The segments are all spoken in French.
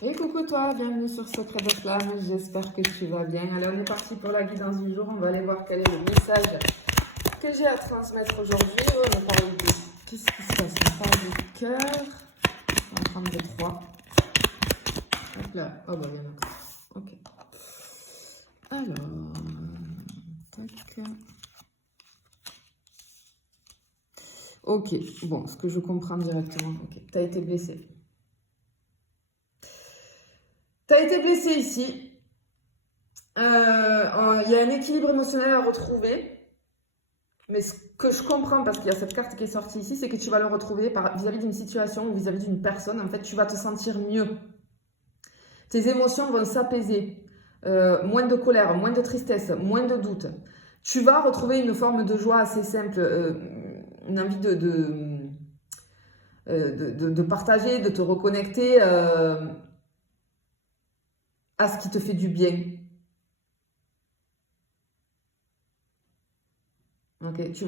Et coucou toi, bienvenue sur Secret de Flamme, j'espère que tu vas bien. Allez, on est parti pour la guidance du jour, on va aller voir quel est le message que j'ai à transmettre aujourd'hui. On parle de... Qu'est-ce qui se passe? On parle du cœur, on va prendre les trois. Hop là, oh bah bien d'accord, ok. Alors, tac. Ok, bon, ce que je comprends directement, ok, t'as été blessé. T'as été blessé ici. Il y a un équilibre émotionnel à retrouver. Mais ce que je comprends, parce qu'il y a cette carte qui est sortie ici, c'est que tu vas le retrouver vis-à-vis d'une situation ou vis-à-vis d'une personne. En fait, tu vas te sentir mieux. Tes émotions vont s'apaiser. Moins de colère, moins de tristesse, moins de doute. Tu vas retrouver une forme de joie assez simple, une envie de partager, de te reconnecter à ce qui te fait du bien. Okay, tu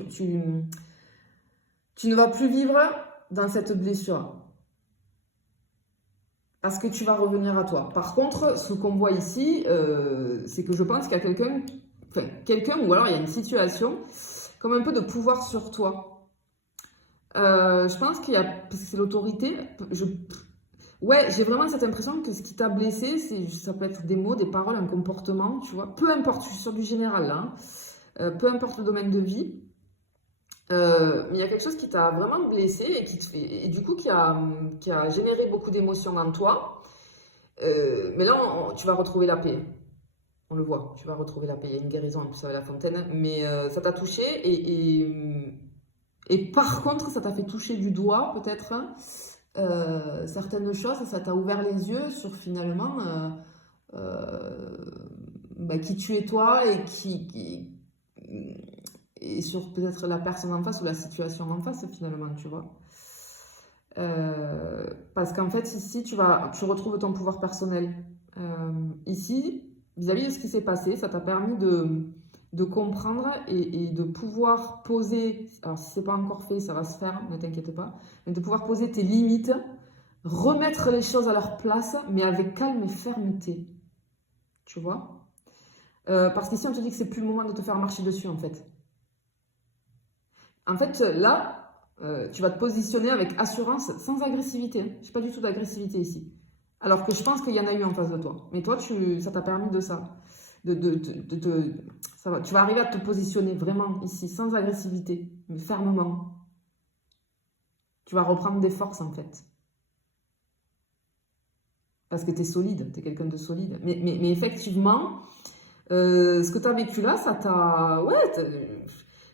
ne vas plus vivre dans cette blessure parce que tu vas revenir à toi. Par contre, ce qu'on voit ici, c'est que je pense qu'il y a quelqu'un, ou alors il y a une situation comme un peu de pouvoir sur toi. Je pense qu'il y a, parce que c'est l'autorité, ouais, j'ai vraiment cette impression que ce qui t'a blessé, ça peut être des mots, des paroles, un comportement, tu vois. Peu importe, je suis sur du général là, peu importe le domaine de vie. Mais il y a quelque chose qui t'a vraiment blessé et et du coup qui a généré beaucoup d'émotions en toi. Mais là, tu vas retrouver la paix. On le voit, tu vas retrouver la paix. Il y a une guérison en plus à la fontaine. Mais ça t'a touché et par contre, ça t'a fait toucher du doigt peut-être certaines choses. Ça t'a ouvert les yeux sur finalement qui tu es toi et sur peut-être la personne en face ou la situation en face finalement, tu vois. Parce qu'en fait, ici, tu retrouves ton pouvoir personnel. Ici, vis-à-vis de ce qui s'est passé, ça t'a permis de comprendre et de pouvoir poser, alors si c'est pas encore fait, ça va se faire, ne t'inquiète pas, mais de pouvoir poser tes limites, remettre les choses à leur place, mais avec calme et fermeté. Tu vois? Parce qu'ici, on te dit que c'est plus le moment de te faire marcher dessus, en fait. En fait, là, tu vas te positionner avec assurance, sans agressivité. Je n'ai pas du tout d'agressivité ici. Alors que je pense qu'il y en a eu en face de toi. Mais toi, ça t'a permis de ça. Tu vas arriver à te positionner vraiment ici, sans agressivité, mais fermement. Tu vas reprendre des forces, en fait. Parce que tu es solide, tu es quelqu'un de solide. Mais effectivement, ce que tu as vécu là, ça t'a... Ouais,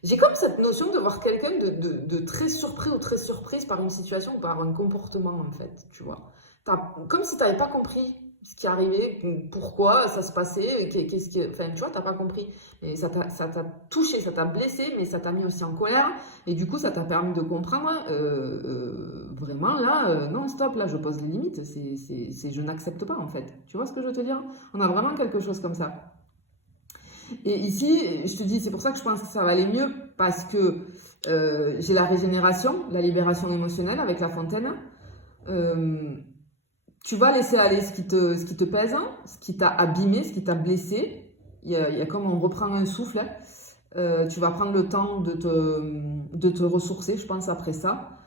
j'ai comme cette notion de voir quelqu'un de très surpris ou très surprise par une situation ou par un comportement, en fait, tu vois. Comme si tu n'avais pas compris ce qui arrivait, pourquoi ça se passait, enfin, tu vois, tu n'as pas compris. Mais ça t'a touché, ça t'a blessé, mais ça t'a mis aussi en colère. Et du coup, ça t'a permis de comprendre, vraiment, là, non, stop, là, je pose les limites. Je n'accepte pas, en fait. Tu vois ce que je veux te dire? On a vraiment quelque chose comme ça. Et ici, je te dis, c'est pour ça que je pense que ça va aller mieux, parce que j'ai la régénération, la libération émotionnelle avec la fontaine. Tu vas laisser aller ce qui te pèse, ce qui t'a abîmé, ce qui t'a blessé. Il y a comme on reprend un souffle. Tu vas prendre le temps de te ressourcer, je pense, après ça.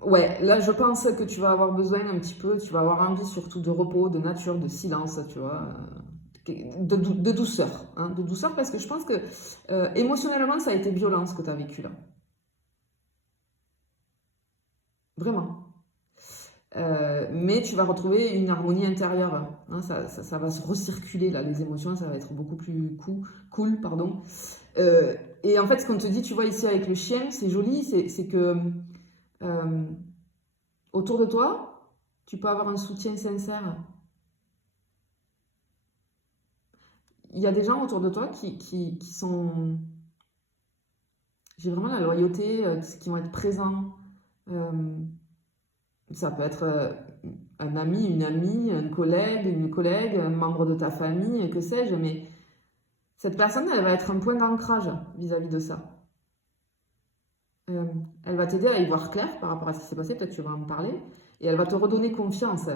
Ouais, là, je pense que tu vas avoir besoin un petit peu, tu vas avoir envie surtout de repos, de nature, de silence, tu vois. De douceur, hein, de douceur parce que je pense que émotionnellement ça a été violent ce que tu as vécu là. Vraiment. Mais tu vas retrouver une harmonie intérieure. Hein, ça va se recirculer là, les émotions, ça va être beaucoup plus cool, pardon. Et en fait, ce qu'on te dit, tu vois ici avec le chien, c'est joli, c'est que euh, autour de toi, tu peux avoir un soutien sincère. Il y a des gens autour de toi qui sont... J'ai vraiment la loyauté, qui vont être présents. Ça peut être un ami, une amie, une collègue, un membre de ta famille, que sais-je, mais cette personne, elle va être un point d'ancrage vis-à-vis de ça. Euh, Elle va t'aider à y voir clair par rapport à ce qui s'est passé, peut-être tu vas en parler, et elle va te redonner confiance.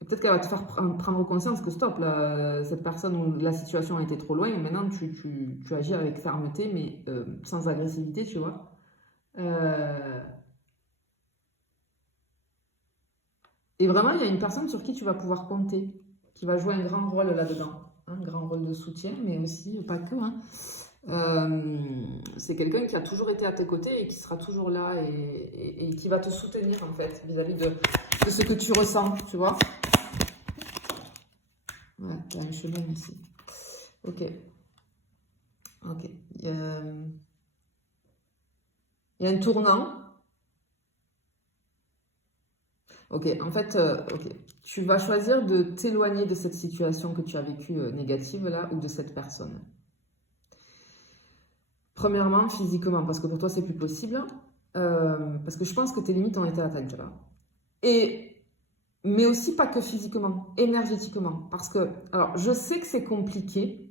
Et peut-être qu'elle va te faire prendre conscience que stop, là, cette personne ou la situation a été trop loin, et maintenant tu agis avec fermeté, mais sans agressivité, tu vois. Euh, et vraiment, il y a une personne sur qui tu vas pouvoir compter, qui va jouer un grand rôle là-dedans. Un grand rôle de soutien, mais aussi, pas que, hein. C'est quelqu'un qui a toujours été à tes côtés et qui sera toujours là et qui va te soutenir en fait vis-à-vis de ce que tu ressens, tu vois. Ouais, t'as un chemin ici. Ok, ok. Il y a un tournant. Ok, en fait, ok. Tu vas choisir de t'éloigner de cette situation que tu as vécue négative là ou de cette personne. Premièrement, physiquement, parce que pour toi c'est plus possible. Parce que je pense que tes limites ont été atteintes là. Mais aussi pas que physiquement, énergétiquement. Parce que, alors, je sais que c'est compliqué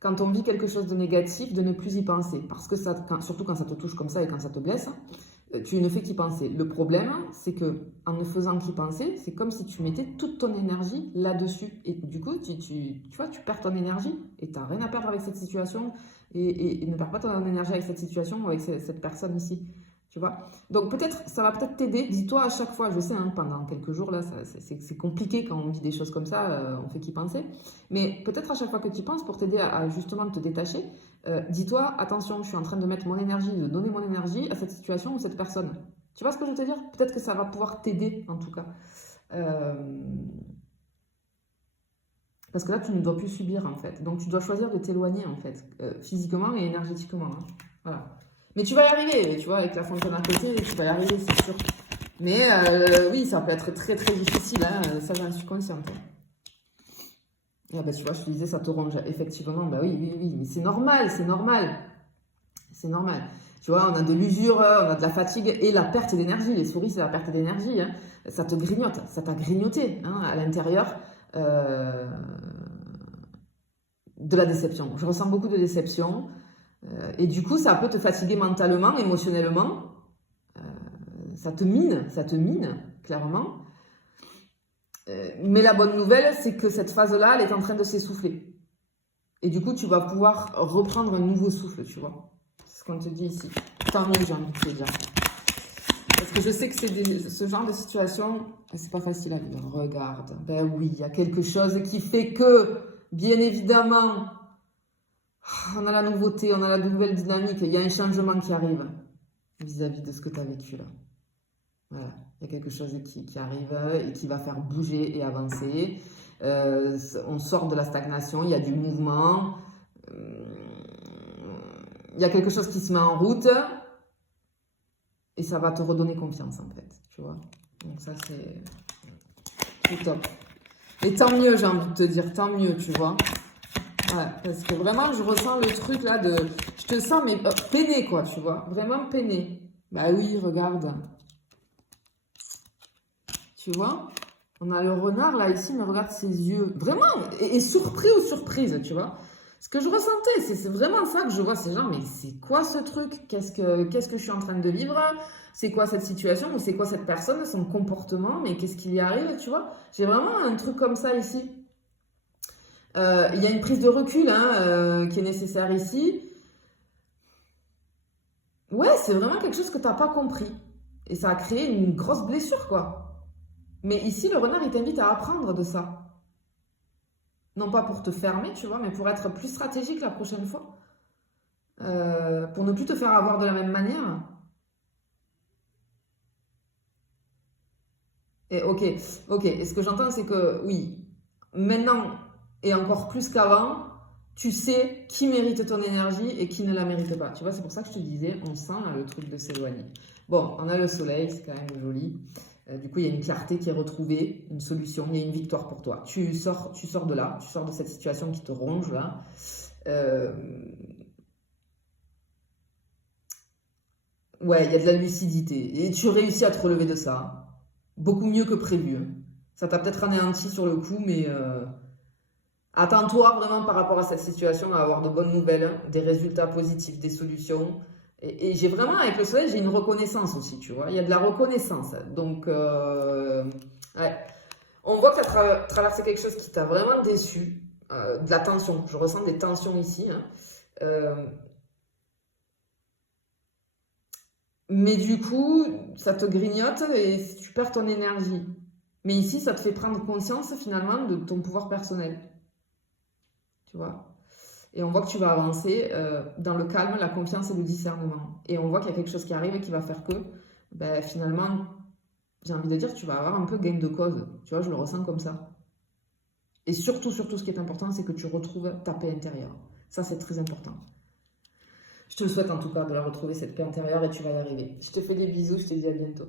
quand on vit quelque chose de négatif de ne plus y penser. Parce que ça, surtout quand ça te touche comme ça et quand ça te blesse, tu ne fais qu'y penser. Le problème, c'est que en ne faisant qu'y penser, c'est comme si tu mettais toute ton énergie là-dessus. Et du coup, tu vois, tu perds ton énergie et tu n'as rien à perdre avec cette situation. Et ne perds pas ton énergie avec cette situation ou avec cette personne ici. Tu vois? Donc peut-être, ça va peut-être t'aider. Dis-toi à chaque fois, je sais, hein, pendant quelques jours, là, c'est compliqué quand on vit des choses comme ça, on fait qu'y penser. Mais peut-être à chaque fois que tu y penses, pour t'aider à justement te détacher, dis-toi, attention, je suis en train de mettre mon énergie, de donner mon énergie à cette situation ou cette personne. Tu vois ce que je veux te dire? Peut-être que ça va pouvoir t'aider, en tout cas. Euh, Parce que là, tu ne dois plus subir, en fait. Donc, tu dois choisir de t'éloigner, en fait, physiquement et énergétiquement, hein. Voilà. Mais tu vas y arriver, tu vois, avec la fontaine à côté, tu vas y arriver, c'est sûr. Mais oui, ça peut être très, très difficile, hein, ça, j'en suis consciente. Ah bah, tu vois, je te disais, ça te ronge. Effectivement, bah oui, oui, oui, mais c'est normal, c'est normal. C'est normal. Tu vois, on a de l'usure, on a de la fatigue et la perte d'énergie. Les souris, c'est la perte d'énergie, hein. Ça te grignote, ça t'a grignoté, hein, à l'intérieur. Euh, de la déception. Je ressens beaucoup de déception. Et du coup, ça peut te fatiguer mentalement, émotionnellement. Euh, ça te mine, clairement. Mais la bonne nouvelle, c'est que cette phase-là, elle est en train de s'essouffler. Et du coup, tu vas pouvoir reprendre un nouveau souffle, tu vois. C'est ce qu'on te dit ici. Tant mieux, j'ai envie de te dire. Parce que je sais que c'est ce genre de situation, c'est pas facile à vivre. Regarde, ben oui, il y a quelque chose qui fait que, bien évidemment, on a la nouveauté, on a la nouvelle dynamique, il y a un changement qui arrive vis-à-vis de ce que tu as vécu là. Voilà, il y a quelque chose qui arrive et qui va faire bouger et avancer. On sort de la stagnation, il y a du mouvement, il y a quelque chose qui se met en route et ça va te redonner confiance en fait, tu vois. Donc ça c'est top. Et tant mieux, j'ai envie de te dire, tant mieux, tu vois. Ouais, parce que vraiment, je ressens le truc là de... Je te sens, mais peiné, quoi, tu vois. Vraiment peiné. Bah oui, regarde. Tu vois? On a le renard là, ici, mais regarde ses yeux. Vraiment, et surpris ou surprise, tu vois? Ce que je ressentais, c'est vraiment ça que je vois. C'est genre, mais c'est quoi ce truc? Qu'est-ce que je suis en train de vivre? C'est quoi cette situation? Ou c'est quoi cette personne? Son comportement? Mais qu'est-ce qui y arrive, tu vois? J'ai vraiment un truc comme ça ici. Il y a une prise de recul hein, qui est nécessaire ici. Ouais, c'est vraiment quelque chose que tu n'as pas compris. Et ça a créé une grosse blessure, quoi. Mais ici, le renard, il t'invite à apprendre de ça. Non pas pour te fermer, tu vois, mais pour être plus stratégique la prochaine fois. Pour ne plus te faire avoir de la même manière. Et ok. Et ce que j'entends, c'est que oui, maintenant et encore plus qu'avant, tu sais qui mérite ton énergie et qui ne la mérite pas. Tu vois, c'est pour ça que je te disais, on sent là, le truc de s'éloigner. Bon, on a le soleil, c'est quand même joli. Du coup, il y a une clarté qui est retrouvée, une solution, il y a une victoire pour toi. Tu sors de là, tu sors de cette situation qui te ronge là. Ouais, il y a de la lucidité. Et tu réussis à te relever de ça. Beaucoup mieux que prévu, hein. Ça t'a peut-être anéanti sur le coup, mais attends-toi vraiment par rapport à cette situation à avoir de bonnes nouvelles, des résultats positifs, des solutions. Et j'ai vraiment, avec le soleil, j'ai une reconnaissance aussi, tu vois. Il y a de la reconnaissance. Donc, ouais. On voit que tu as traversé quelque chose qui t'a vraiment déçu. De la tension. Je ressens des tensions ici, hein. Euh, mais du coup, ça te grignote et tu perds ton énergie. Mais ici, ça te fait prendre conscience finalement de ton pouvoir personnel. Tu vois. Et on voit que tu vas avancer dans le calme, la confiance et le discernement. Et on voit qu'il y a quelque chose qui arrive et qui va faire que, ben, finalement, j'ai envie de dire, tu vas avoir un peu gain de cause. Tu vois, je le ressens comme ça. Et surtout, surtout, ce qui est important, c'est que tu retrouves ta paix intérieure. Ça, c'est très important. Je te souhaite en tout cas de la retrouver, cette paix intérieure, et tu vas y arriver. Je te fais des bisous, je te dis à bientôt.